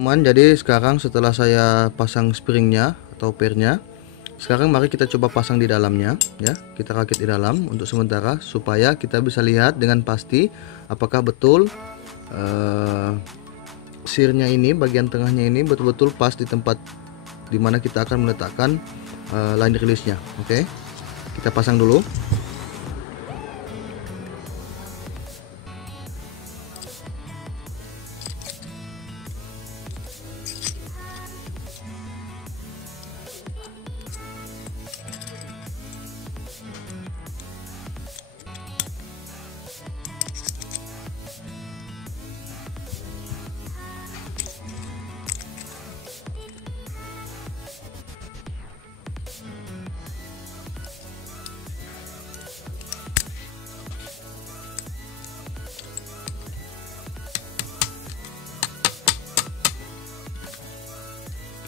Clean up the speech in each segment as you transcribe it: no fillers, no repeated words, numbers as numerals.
Teman, jadi sekarang setelah saya pasang springnya atau pairnya, sekarang mari kita coba pasang di dalamnya ya. Kita rakit di dalam untuk sementara supaya kita bisa lihat dengan pasti apakah betul sirnya ini, bagian tengahnya ini betul-betul pas di tempat dimana kita akan meletakkan line release-nya. Oke, kita pasang dulu.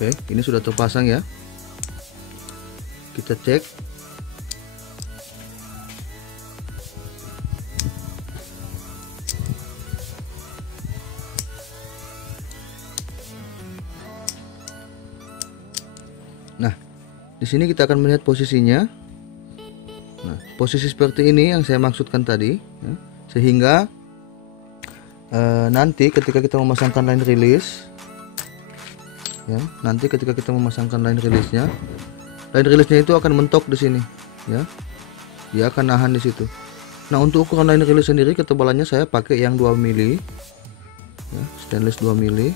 Oke, ini sudah terpasang ya. Kita cek. Nah, di sini kita akan melihat posisinya. Nah, posisi seperti ini yang saya maksudkan tadi, ya. Sehingga nanti ketika kita memasangkan line release, ya, nanti ketika kita memasangkan line release-nya itu akan mentok di sini, ya. Dia akan nahan di situ. Nah, untuk ukuran line release sendiri ketebalannya saya pakai yang 2 mili, ya, stainless 2 mili.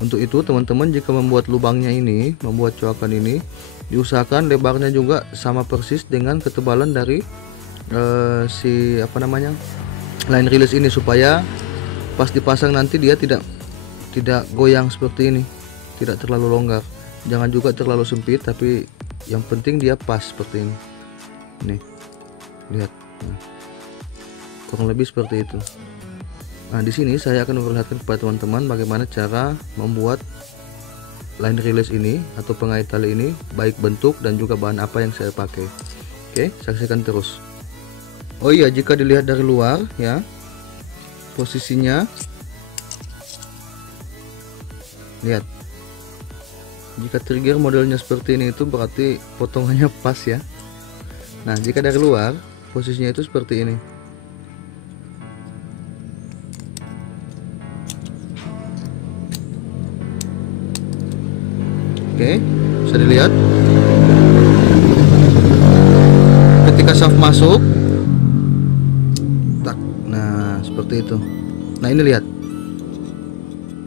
Untuk itu teman-teman jika membuat lubangnya ini, membuat coakan ini, diusahakan lebarnya juga sama persis dengan ketebalan dari line release ini, supaya pas dipasang nanti dia tidak goyang seperti ini, tidak terlalu longgar, jangan juga terlalu sempit, tapi yang penting dia pas seperti ini. Nih, lihat, nah, kurang lebih seperti itu. Nah, di sini saya akan memperlihatkan kepada teman-teman bagaimana cara membuat line release ini atau pengait tali ini, baik bentuk dan juga bahan apa yang saya pakai. Oke, saksikan terus. Oh iya, jika dilihat dari luar ya, posisinya, lihat, jika trigger modelnya seperti ini, itu berarti potongannya pas ya. Nah, jika dari luar posisinya itu seperti ini. Oke, bisa dilihat ketika shaft masuk, tak, nah seperti itu. Nah, ini lihat,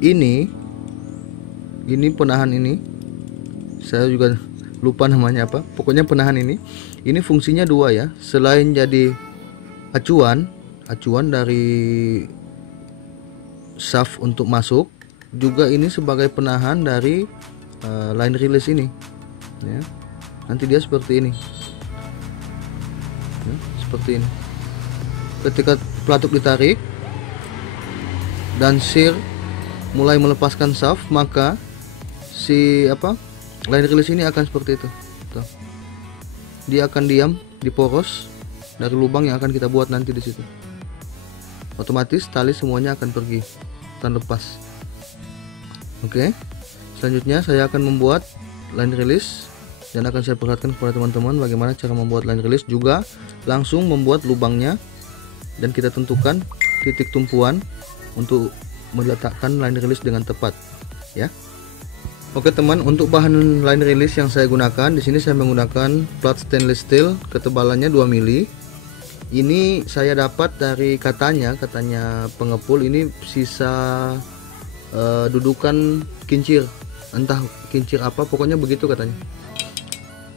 ini penahan ini, saya juga lupa namanya apa, pokoknya penahan ini fungsinya dua ya. Selain jadi acuan dari shaft untuk masuk, juga ini sebagai penahan dari line release ini ya. Nanti dia seperti ini ya, seperti ini. Ketika pelatuk ditarik dan sir mulai melepaskan shaft, maka line release ini akan seperti itu. Tuh. Dia akan diam di poros dari lubang yang akan kita buat nanti di situ. Otomatis tali semuanya akan pergi, akan lepas. Oke. Selanjutnya saya akan membuat line release dan akan saya perlihatkan kepada teman-teman bagaimana cara membuat line release, juga langsung membuat lubangnya, dan kita tentukan titik tumpuan untuk meletakkan line release dengan tepat ya. Oke teman, untuk bahan line release yang saya gunakan di sini, saya menggunakan plat stainless steel ketebalannya 2 mili. Ini saya dapat dari katanya pengepul, ini sisa dudukan kincir, entah kincir apa, pokoknya begitu katanya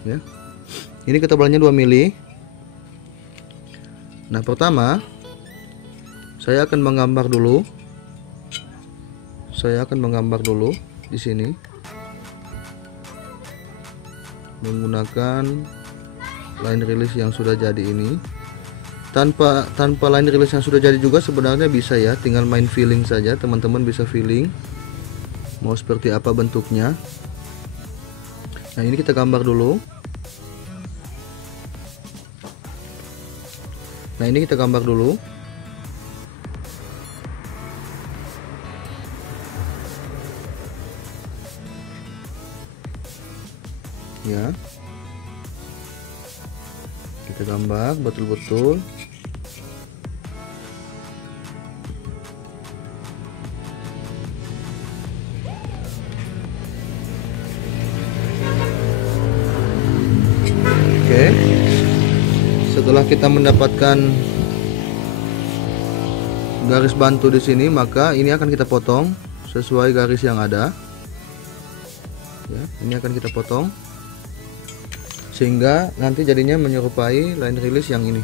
ya. Ini ketebalannya 2 mili. Nah, pertama saya akan menggambar dulu. Di sini menggunakan line release yang sudah jadi ini. Tanpa line release yang sudah jadi juga sebenarnya bisa ya, tinggal main feeling saja, teman-teman bisa feeling mau seperti apa bentuknya. Nah, ini kita gambar dulu. kita gambar betul-betul. Oke, setelah kita mendapatkan garis bantu di sini, maka ini akan kita potong sesuai garis yang ada. Ya, ini akan kita potong sehingga nanti jadinya menyerupai line release yang ini.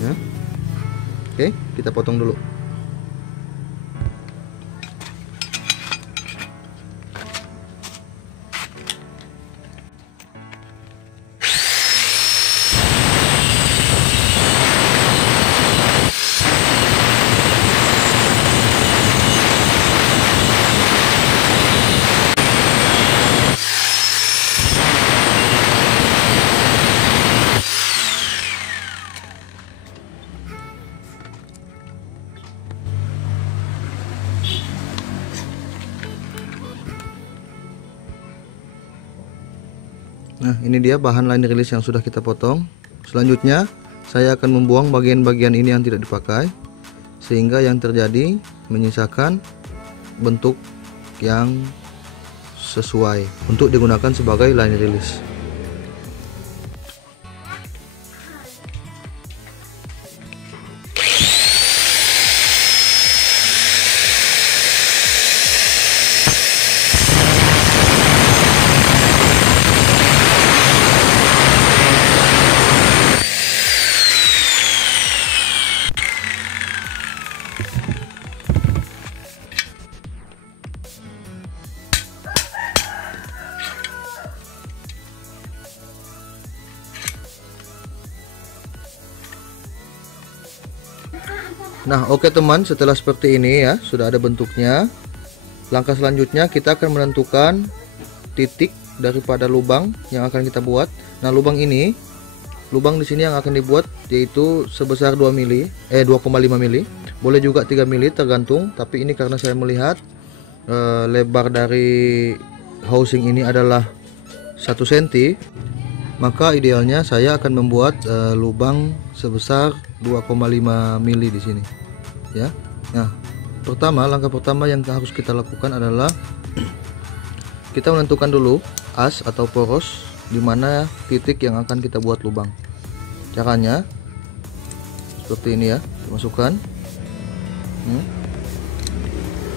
Ya. Oke, kita potong dulu. Nah, ini dia bahan line release yang sudah kita potong. Selanjutnya saya akan membuang bagian-bagian ini yang tidak dipakai, sehingga yang terjadi menyisakan bentuk yang sesuai untuk digunakan sebagai line release. Nah, oke teman, setelah seperti ini ya, sudah ada bentuknya. Langkah selanjutnya kita akan menentukan titik daripada lubang yang akan kita buat. Nah, lubang di sini yang akan dibuat yaitu sebesar 2 mili, 2,5 mili. Boleh juga 3 mili tergantung, tapi ini karena saya melihat lebar dari housing ini adalah 1 cm, maka idealnya saya akan membuat lubang sebesar 2,5 mili di sini. Ya. Nah, langkah pertama yang harus kita lakukan adalah kita menentukan dulu as atau poros di mana titik yang akan kita buat lubang. Caranya seperti ini ya, masukkan.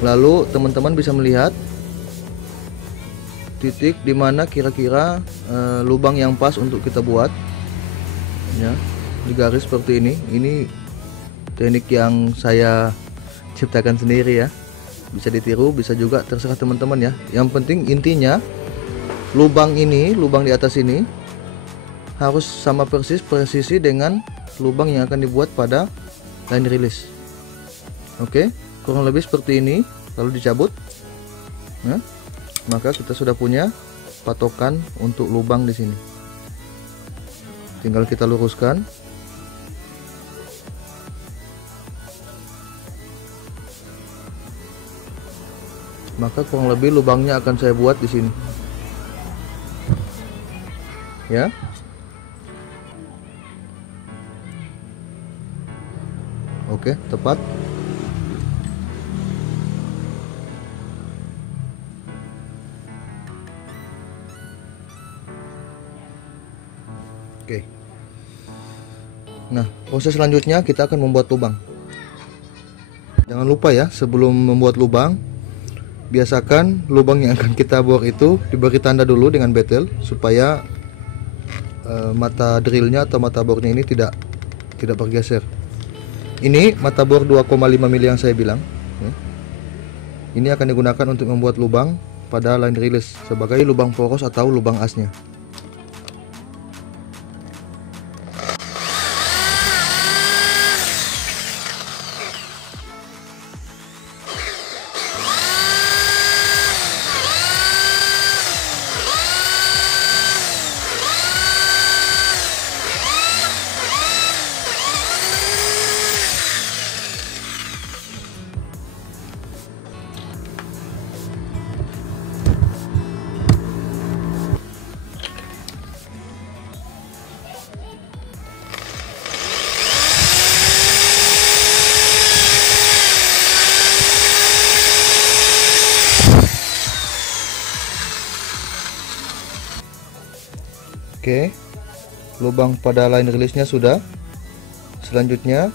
Lalu teman-teman bisa melihat titik di mana kira-kira lubang yang pas untuk kita buat. Ya, di garis seperti ini. Ini teknik yang saya ciptakan sendiri ya, bisa ditiru, bisa juga terserah teman-teman ya. Yang penting intinya lubang di atas ini harus sama persis presisi dengan lubang yang akan dibuat pada line release. Oke, kurang lebih seperti ini. Lalu dicabut. Nah, maka kita sudah punya patokan untuk lubang di sini. Tinggal kita luruskan. Maka kurang lebih lubangnya akan saya buat di sini. Ya. Oke, tepat. Oke. Nah, proses selanjutnya kita akan membuat lubang. Jangan lupa ya, sebelum membuat lubang, biasakan lubang yang akan kita bor itu diberi tanda dulu dengan betel supaya mata drillnya atau mata bornya ini tidak bergeser. Ini mata bor 2,5 mili yang saya bilang. Ini akan digunakan untuk membuat lubang pada line release sebagai lubang poros atau lubang asnya. Oke, lubang pada line release-nya sudah. Selanjutnya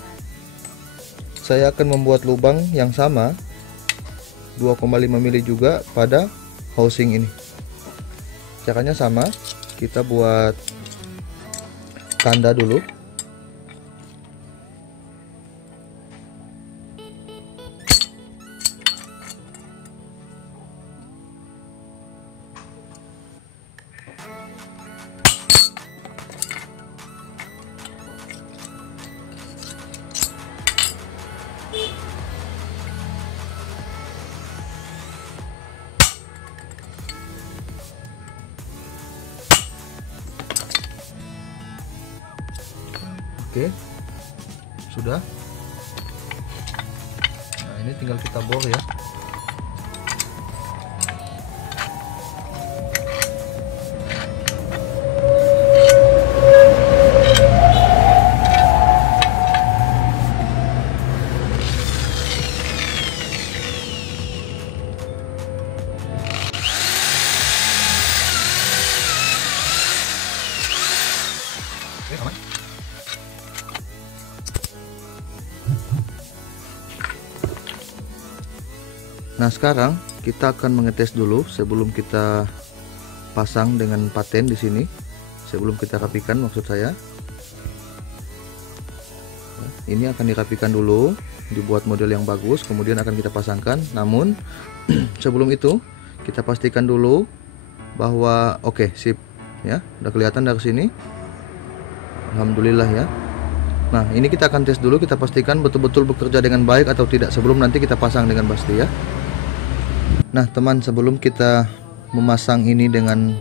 saya akan membuat lubang yang sama 2,5 mili juga pada housing ini. Caranya sama, kita buat tanda dulu. Oke, sudah. Nah, ini tinggal kita bor ya. Oke, aman. Nah, sekarang kita akan mengetes dulu sebelum kita pasang dengan paten di sini. Sebelum kita rapikan, maksud saya. Ini akan dirapikan dulu, dibuat model yang bagus, kemudian akan kita pasangkan. Namun sebelum itu kita pastikan dulu bahwa oke, sip ya, udah kelihatan dari sini. Alhamdulillah ya. Nah, ini kita akan tes dulu, kita pastikan betul-betul bekerja dengan baik atau tidak sebelum nanti kita pasang dengan pasti ya. Nah teman, sebelum kita memasang ini dengan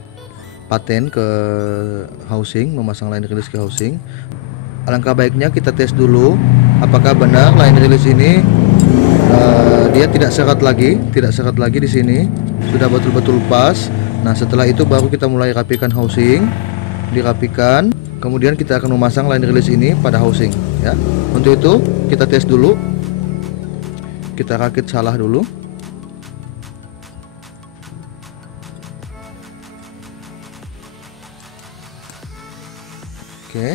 paten ke housing, memasang line release ke housing, alangkah baiknya kita tes dulu apakah benar line release ini dia tidak seret lagi di sini, sudah betul-betul pas. Nah setelah itu baru kita mulai rapikan housing, dirapikan, kemudian kita akan memasang line release ini pada housing ya. Untuk itu kita tes dulu, kita rakit salah dulu. Oke,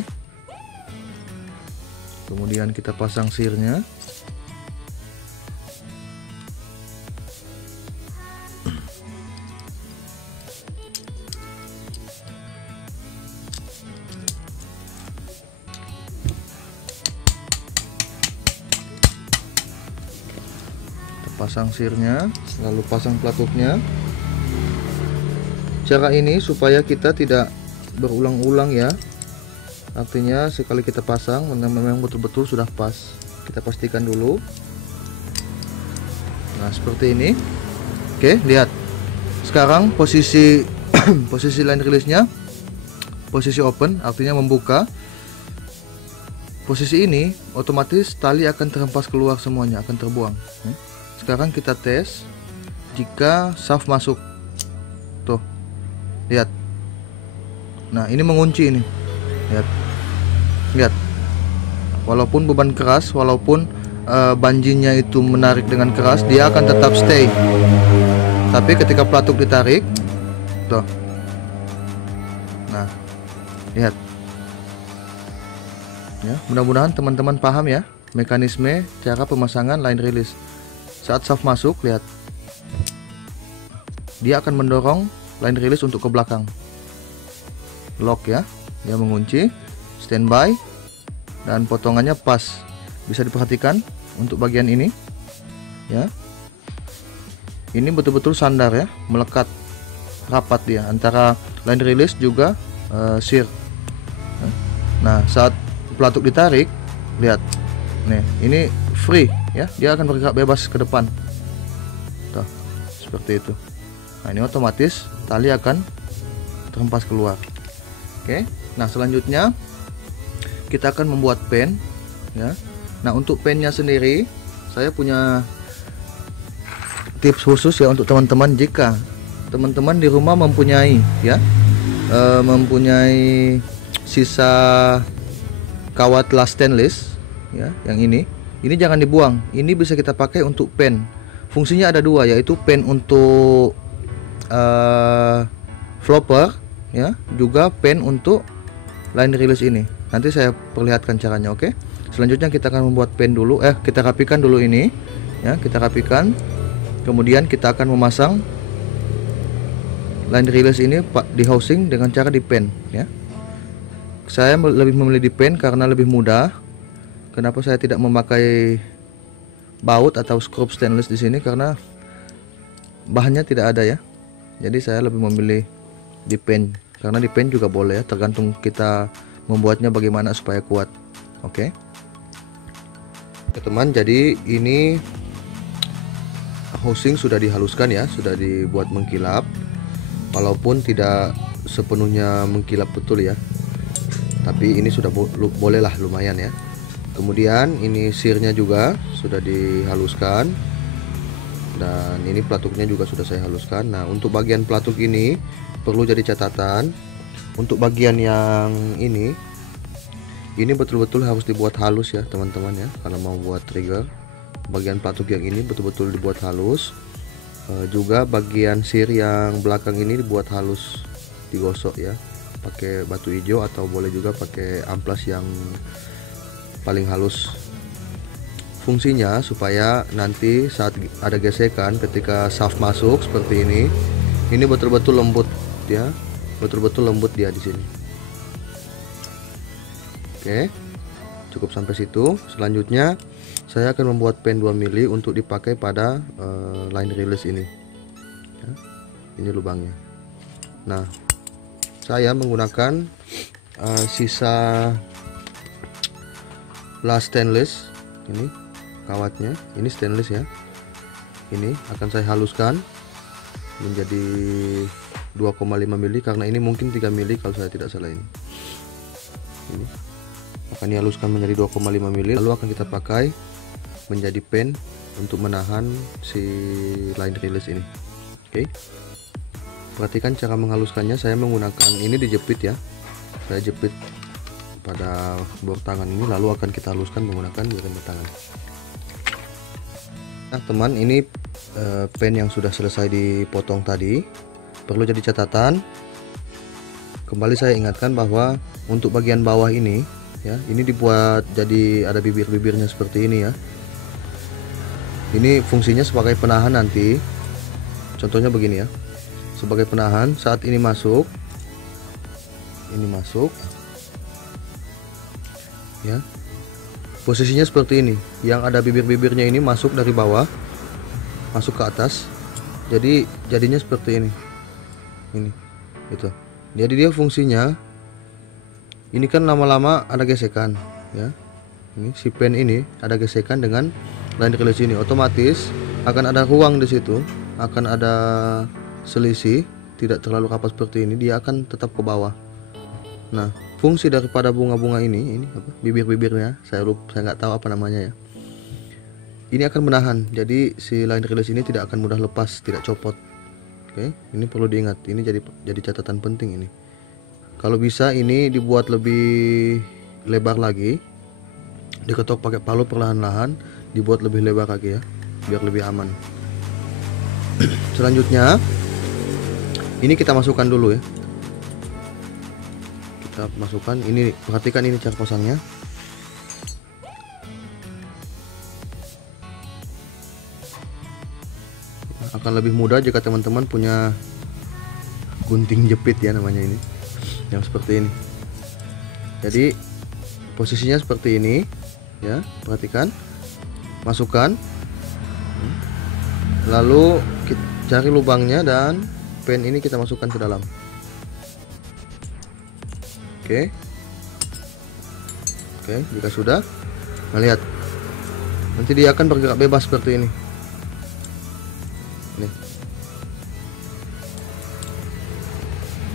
kemudian kita pasang sirnya. Kita pasang sirnya, lalu pasang pelatuknya. Cara ini supaya kita tidak berulang-ulang ya. Artinya sekali kita pasang memang betul-betul sudah pas. Kita pastikan dulu. Nah seperti ini. Oke, lihat. Sekarang posisi posisi line release-nya posisi open, artinya membuka. Posisi ini otomatis tali akan terhempas keluar semuanya, akan terbuang. Sekarang kita tes jika shaft masuk. Tuh. Lihat. Nah, ini mengunci ini. Lihat, walaupun beban keras, walaupun banjinya itu menarik dengan keras, dia akan tetap stay. Tapi ketika pelatuk ditarik, tuh, nah, lihat, ya, mudah-mudahan teman-teman paham ya mekanisme cara pemasangan line release. Saat shaft masuk, lihat, dia akan mendorong line release untuk ke belakang. Lock ya, dia mengunci. Standby, dan potongannya pas, bisa diperhatikan untuk bagian ini ya, ini betul-betul sandar ya, melekat rapat dia antara line release juga shear. Nah saat pelatuk ditarik, lihat nih, ini free ya, dia akan bergerak bebas ke depan. Tuh, seperti itu. Nah ini otomatis tali akan terhempas keluar. Oke, nah selanjutnya kita akan membuat pen ya. Nah untuk pennya sendiri saya punya tips khusus ya untuk teman-teman. Jika teman-teman di rumah mempunyai ya mempunyai sisa kawat las stainless ya, yang ini jangan dibuang. Ini bisa kita pakai untuk pen. Fungsinya ada dua, yaitu pen untuk flopper ya, juga pen untuk line release ini. Nanti saya perlihatkan caranya, oke? Selanjutnya kita akan membuat pen dulu, kita rapikan dulu ini, ya, kita rapikan. Kemudian kita akan memasang line release ini di housing dengan cara di pen, ya. Saya lebih memilih di pen karena lebih mudah. Kenapa saya tidak memakai baut atau skrup stainless di sini? Karena bahannya tidak ada, ya. Jadi saya lebih memilih di pen, karena di pen juga boleh, ya, tergantung kita membuatnya bagaimana supaya kuat. Oke. Teman, jadi ini housing sudah dihaluskan, ya, sudah dibuat mengkilap, walaupun tidak sepenuhnya mengkilap betul, ya, tapi ini sudah bolehlah, lumayan, ya. Kemudian ini sirnya juga sudah dihaluskan, dan ini pelatuknya juga sudah saya haluskan. Nah, untuk bagian pelatuk ini perlu jadi catatan, untuk bagian yang ini betul-betul harus dibuat halus, ya teman-teman, ya. Kalau mau buat trigger, bagian pelatuk yang ini betul-betul dibuat halus. Juga bagian sir yang belakang ini dibuat halus, digosok, ya, pakai batu hijau atau boleh juga pakai amplas yang paling halus. Fungsinya supaya nanti saat ada gesekan ketika shaft masuk seperti ini betul-betul lembut, ya, betul-betul lembut dia di sini. Oke, cukup sampai situ. Selanjutnya saya akan membuat pen 2 mili untuk dipakai pada line release ini, ya. Ini lubangnya. Nah, saya menggunakan sisa las stainless, ini kawatnya, ini stainless, ya. Ini akan saya haluskan menjadi 2,5 mili, karena ini mungkin 3 mili kalau saya tidak salah. Ini akan dihaluskan menjadi 2,5 mili, lalu akan kita pakai menjadi pen untuk menahan si line release ini. Oke. Perhatikan cara menghaluskannya. Saya menggunakan ini dijepit, ya. Saya jepit pada bor tangan ini, lalu akan kita haluskan menggunakan jari tangan. Nah, teman, ini pen yang sudah selesai dipotong tadi. Perlu jadi catatan. Kembali saya ingatkan bahwa untuk bagian bawah ini, ya, ini dibuat jadi ada bibir-bibirnya seperti ini, ya. Ini fungsinya sebagai penahan nanti. Contohnya begini, ya. Sebagai penahan saat ini masuk, ya. Posisinya seperti ini. Yang ada bibir-bibirnya ini masuk dari bawah, masuk ke atas. Jadi jadinya seperti ini. Ini, itu. Jadi dia fungsinya, ini kan lama-lama ada gesekan, ya. Ini si pen ini ada gesekan dengan line release ini, otomatis akan ada ruang di situ, akan ada selisih, tidak terlalu rapat seperti ini, dia akan tetap ke bawah. Nah, fungsi daripada bunga-bunga ini apa? Bibir-bibirnya, saya nggak tahu apa namanya, ya. Ini akan menahan, jadi si line release ini tidak akan mudah lepas, tidak copot. Oke, ini perlu diingat, ini jadi catatan penting ini. Kalau bisa ini dibuat lebih lebar lagi, diketok pakai palu perlahan-lahan, dibuat lebih lebar lagi, ya, biar lebih aman. Selanjutnya, ini kita masukkan dulu, ya. Kita masukkan ini, perhatikan ini cara pasangnya. Akan lebih mudah jika teman-teman punya gunting jepit, ya, namanya ini, yang seperti ini. Jadi posisinya seperti ini, ya, perhatikan, masukkan, lalu kita cari lubangnya dan pen ini kita masukkan ke dalam. Oke, jika sudah, nah, lihat, nanti dia akan bergerak bebas seperti ini. Nih.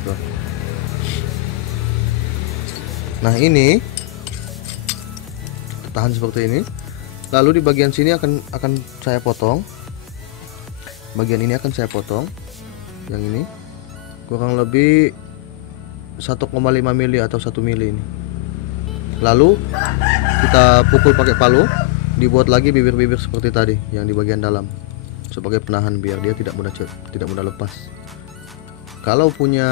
Tuh. Nah, ini tahan seperti ini. Lalu di bagian sini akan saya potong. Bagian ini akan saya potong. Yang ini kurang lebih 1,5 mili atau 1 mili ini. Lalu kita pukul pakai palu, dibuat lagi bibir-bibir seperti tadi yang di bagian dalam sebagai penahan biar dia tidak mudah lepas. Kalau punya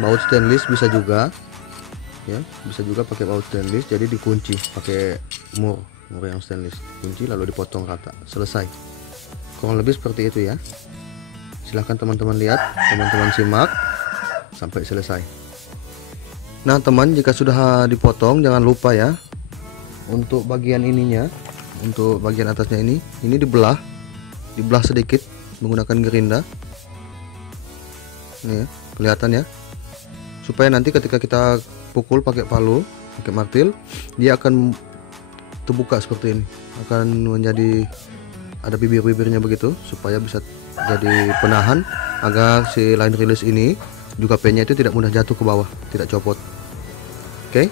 baut stainless bisa juga ya, bisa juga pakai baut stainless. Jadi dikunci pakai mur yang stainless, kunci lalu dipotong rata, selesai. Kurang lebih seperti itu ya. Silahkan teman-teman lihat, teman-teman simak sampai selesai. Nah teman, jika sudah dipotong jangan lupa ya, untuk bagian ininya, untuk bagian atasnya ini dibelah sedikit menggunakan gerinda. Nih ya, kelihatan ya, supaya nanti ketika kita pukul pakai palu, pakai martil, dia akan terbuka seperti ini, akan menjadi ada bibir-bibirnya begitu, supaya bisa jadi penahan agar si line release ini juga pennya itu tidak mudah jatuh ke bawah, tidak copot. Oke.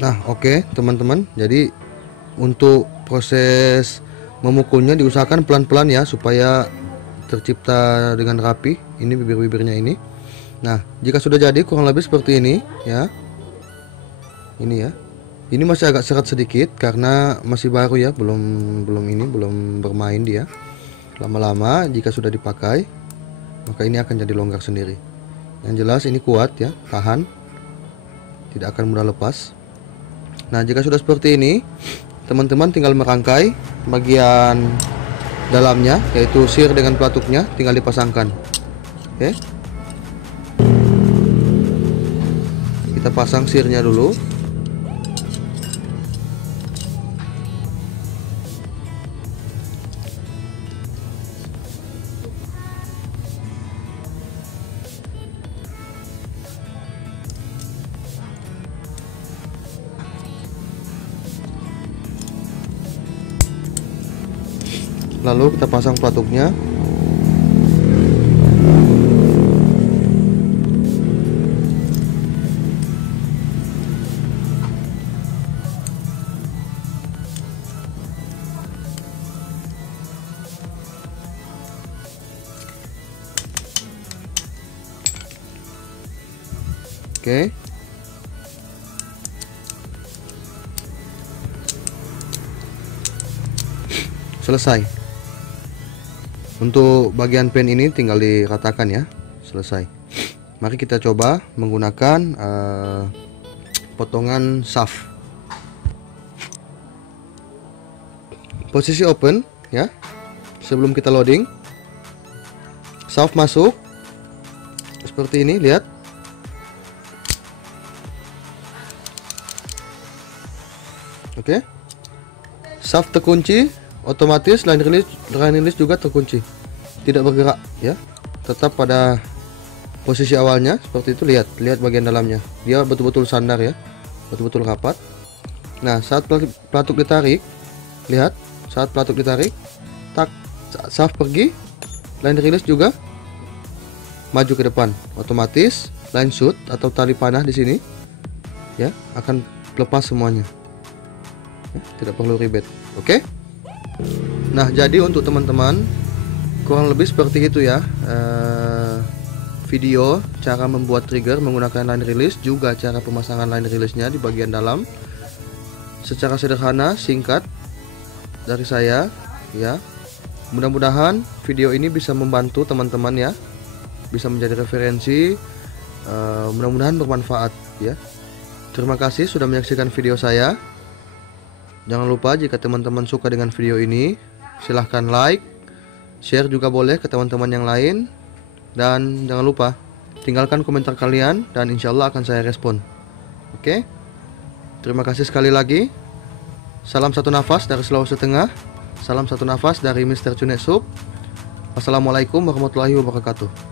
Nah, oke, teman-teman. Jadi untuk proses memukulnya diusahakan pelan-pelan ya, supaya tercipta dengan rapi ini bibir-bibirnya ini. Nah, jika sudah jadi kurang lebih seperti ini ya. Ini ya. Ini masih agak seret sedikit karena masih baru ya, belum bermain dia. Lama-lama jika sudah dipakai, maka ini akan jadi longgar sendiri. Yang jelas ini kuat ya, tahan. Tidak akan mudah lepas. Nah, jika sudah seperti ini, teman-teman tinggal merangkai bagian dalamnya, yaitu sir dengan pelatuknya, tinggal dipasangkan. Oke. Kita pasang sirnya dulu. Lalu kita pasang pelatuknya. Oke. Selesai. Untuk bagian pen ini tinggal diratakan ya. Selesai. Mari kita coba menggunakan potongan shaft. Posisi open ya. Sebelum kita loading, shaft masuk seperti ini, lihat. Oke. Shaft terkunci, otomatis line release juga terkunci, tidak bergerak ya, tetap pada posisi awalnya seperti itu. Lihat bagian dalamnya, dia betul-betul sandar ya, betul-betul rapat. Nah, saat pelatuk ditarik, lihat, saat pelatuk ditarik, tak, shaft pergi, line release juga maju ke depan, otomatis line shoot atau tali panah di sini ya akan lepas semuanya ya, tidak perlu ribet. Oke. Nah, jadi untuk teman-teman kurang lebih seperti itu ya, video cara membuat trigger menggunakan line release, juga cara pemasangan line release nya di bagian dalam, secara sederhana singkat dari saya ya. Mudah-mudahan video ini bisa membantu teman-teman ya, bisa menjadi referensi, mudah-mudahan bermanfaat ya. Terima kasih sudah menyaksikan video saya. Jangan lupa jika teman-teman suka dengan video ini, silahkan like, share juga boleh ke teman-teman yang lain, dan jangan lupa tinggalkan komentar kalian dan insya Allah akan saya respon. Oke, terima kasih sekali lagi. Salam satu nafas dari Sulawesi Tengah, salam satu nafas dari Mr. Cunek Sup. Wassalamualaikum warahmatullahi wabarakatuh.